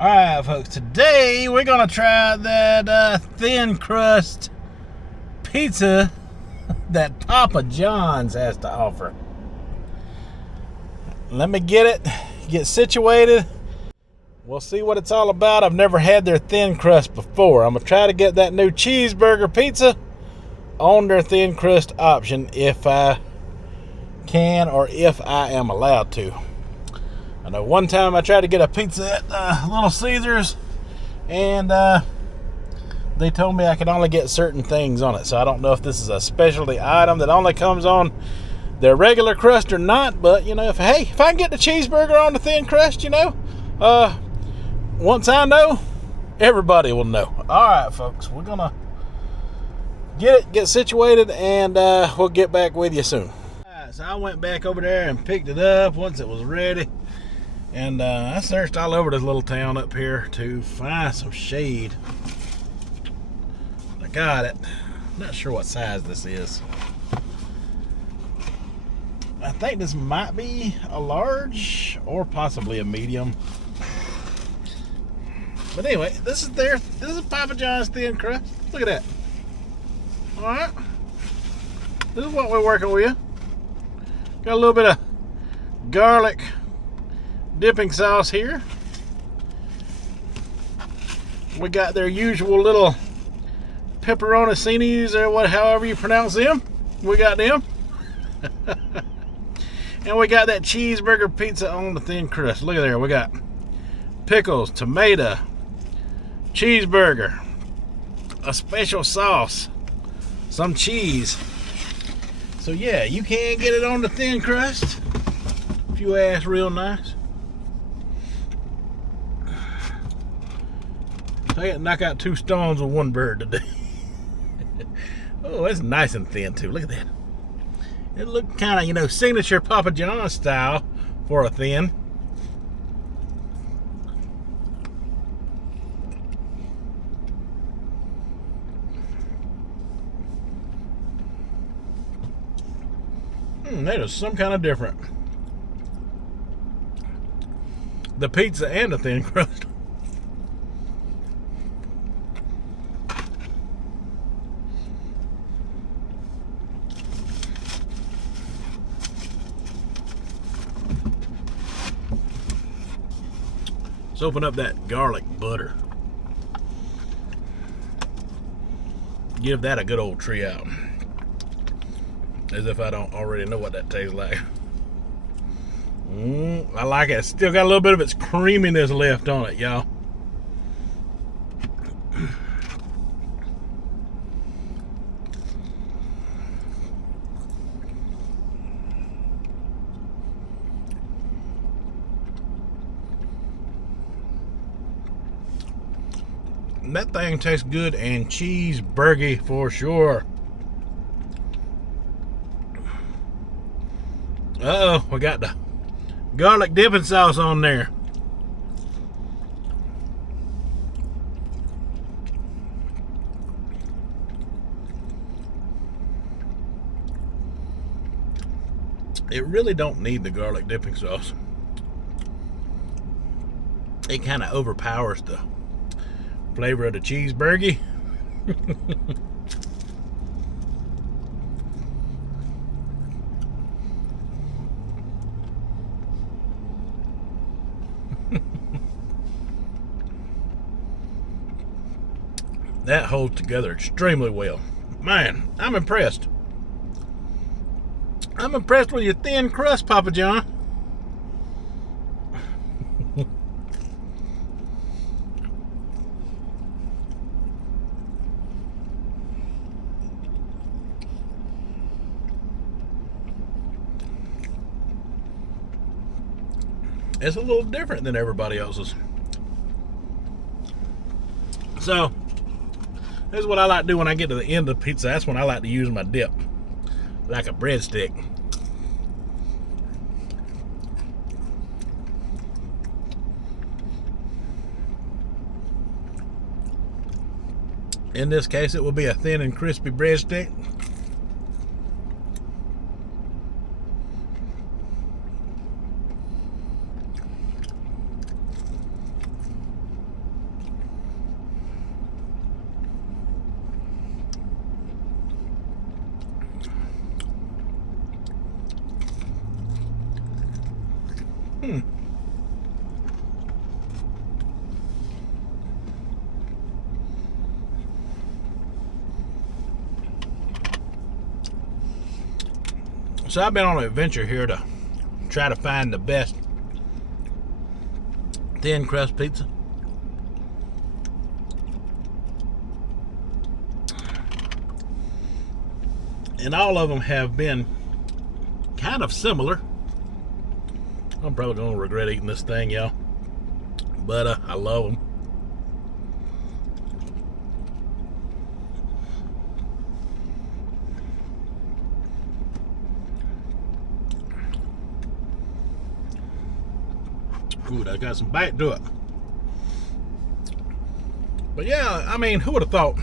Alright folks, today we're gonna try that thin crust pizza that Papa John's has to offer. Let me get situated. We'll see what it's all about. I've never had their thin crust before. I'm gonna try to get that new cheeseburger pizza on their thin crust option if I can or if I am allowed to. I know one time I tried to get a pizza at Little Caesars, and they told me I could only get certain things on it. So I don't know if this is a specialty item that only comes on their regular crust or not. But you know, if I can get the cheeseburger on the thin crust, once I know, everybody will know. All right, folks, we're gonna get situated, and we'll get back with you soon. All right, so I went back over there and picked it up once it was ready. And I searched all over this little town up here to find some shade. I got it. Not sure what size this is. I think this might be a large or possibly a medium. But anyway, this is Papa John's thin crust. Look at that. Alright. This is what we're working with. Got a little bit of garlic dipping sauce here. We got their usual little pepperoncinis or however you pronounce them. We got them. And we got that cheeseburger pizza on the thin crust. Look at there. We got pickles, tomato, cheeseburger, a special sauce, some cheese. So yeah, you can get it on the thin crust if you ask real nice. I got to knock out two stones with one bird today. Oh, it's nice and thin too. Look at that. It looked kind of, signature Papa John's style for a thin. That is some kind of different. The pizza and the thin crust. Let's open up that garlic butter. Give that a good old tree out. As if I don't already know what that tastes like. I like it. It's still got a little bit of its creaminess left on it, y'all. That thing tastes good and cheeseburger for sure. Uh-oh, we got the garlic dipping sauce on there. It really don't need the garlic dipping sauce. It kind of overpowers the flavor of the cheeseburger. That holds together extremely well. Man, I'm impressed. I'm impressed with your thin crust, Papa John. It's a little different than everybody else's. So, this is what I like to do when I get to the end of the pizza. That's when I like to use my dip, like a breadstick. In this case, it will be a thin and crispy breadstick. So I've been on an adventure here to try to find the best thin crust pizza. And all of them have been kind of similar. I'm probably going to regret eating this thing, y'all. But I love them. Ooh, that got some bite to it. But yeah, I mean, who would have thought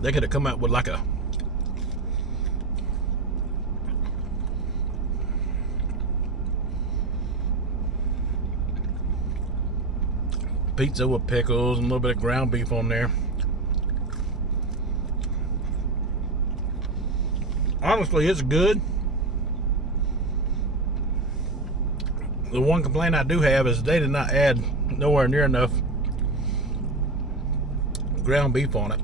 they could have come out with like a pizza with pickles and a little bit of ground beef on there. Honestly, it's good. The one complaint I do have is they did not add nowhere near enough ground beef on it.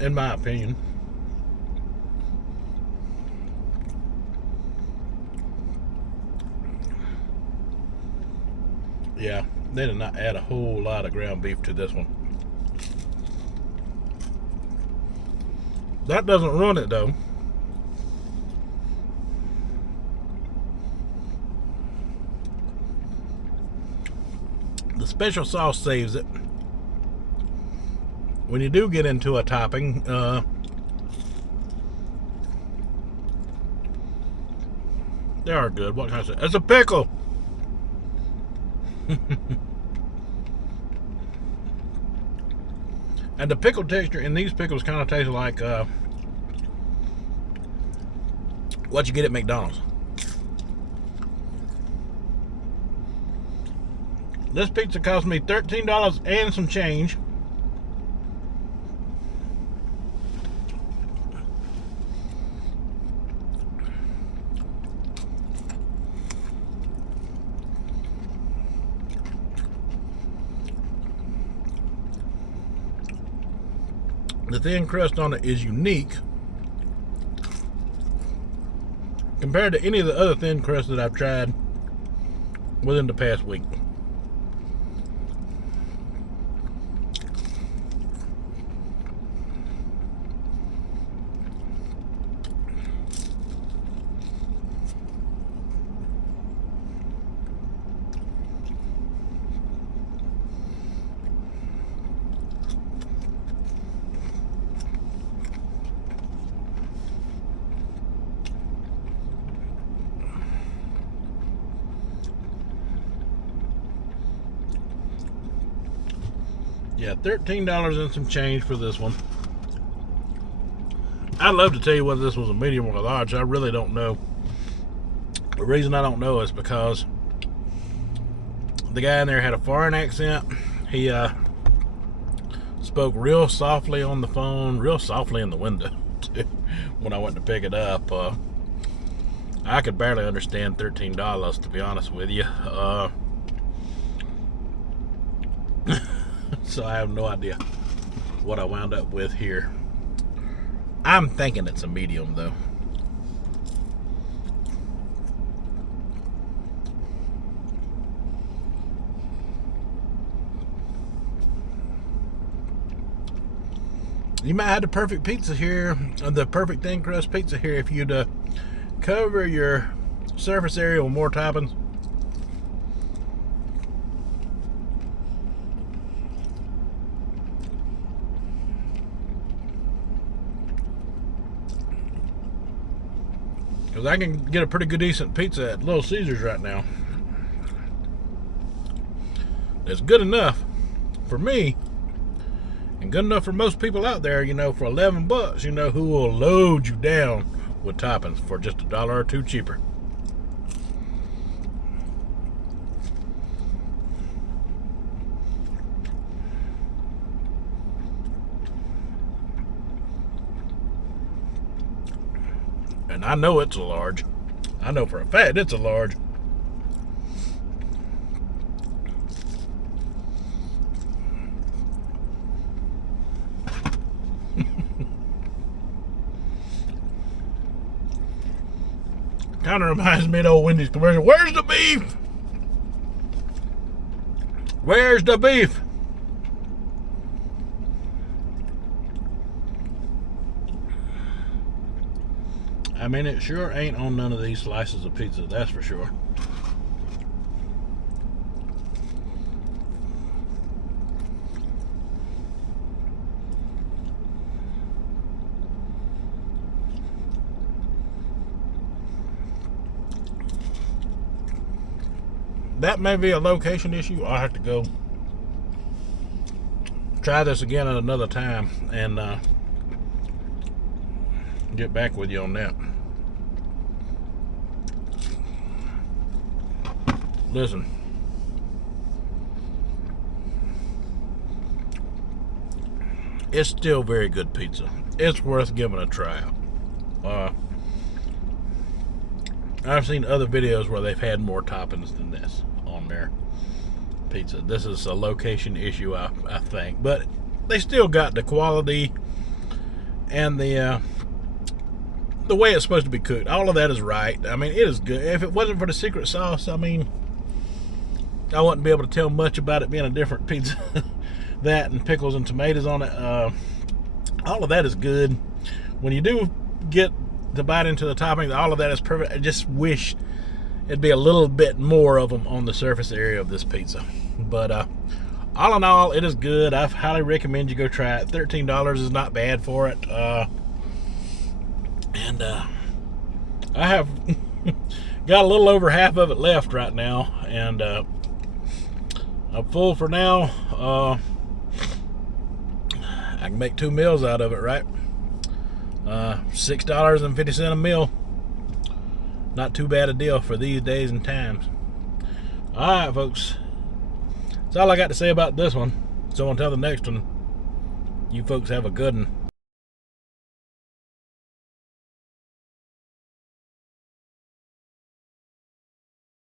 In my opinion. Yeah, they did not add a whole lot of ground beef to this one. That doesn't ruin it though. The special sauce saves it. When you do get into a topping, they are good. What can I say? It's a pickle. And the pickle texture in these pickles kind of tastes like what you get at McDonald's. This pizza cost me $13 and some change. The thin crust on it is unique compared to any of the other thin crusts that I've tried within the past week. Yeah, $13 and some change for this one. I'd love to tell you whether this was a medium or a large. I really don't know. The reason I don't know is because the guy in there had a foreign accent. He spoke real softly on the phone, real softly in the window too, when I went to pick it up. I could barely understand $13, to be honest with you. So I have no idea what I wound up with here. I'm thinking it's a medium though. You might have the perfect pizza here, the perfect thin crust pizza here, if you'd cover your surface area with more toppings. Because I can get a pretty good decent pizza at Little Caesars right now. It's good enough for me and good enough for most people out there, you know, for $11, you know, who will load you down with toppings for just $1 or $2 cheaper. And I know it's a large. I know for a fact it's a large. Kind of reminds me of the old Wendy's commercial. Where's the beef? Where's the beef? I mean, it sure ain't on none of these slices of pizza, that's for sure. That may be a location issue. I'll have to go try this again at another time and get back with you on that. Listen, it's still very good pizza. It's worth giving a try out. I've seen other videos where they've had more toppings than this on their pizza. This is a location issue, I think, but they still got the quality and the way it's supposed to be cooked. All of that is right. I mean, it is good. If it wasn't for the secret sauce, I mean, I wouldn't be able to tell much about it being a different pizza. That and pickles and tomatoes on it. All of that is good. When you do get to bite into the topping, all of that is perfect. I just wish it'd be a little bit more of them on the surface area of this pizza. But all in all, it is good. I highly recommend you go try it. $13 is not bad for it. And I have got a little over half of it left right now, and I'm full for now. I can make 2 meals out of it, right? $6.50 a meal. Not too bad a deal for these days and times. Alright, folks. That's all I got to say about this one. So until the next one, you folks have a good one.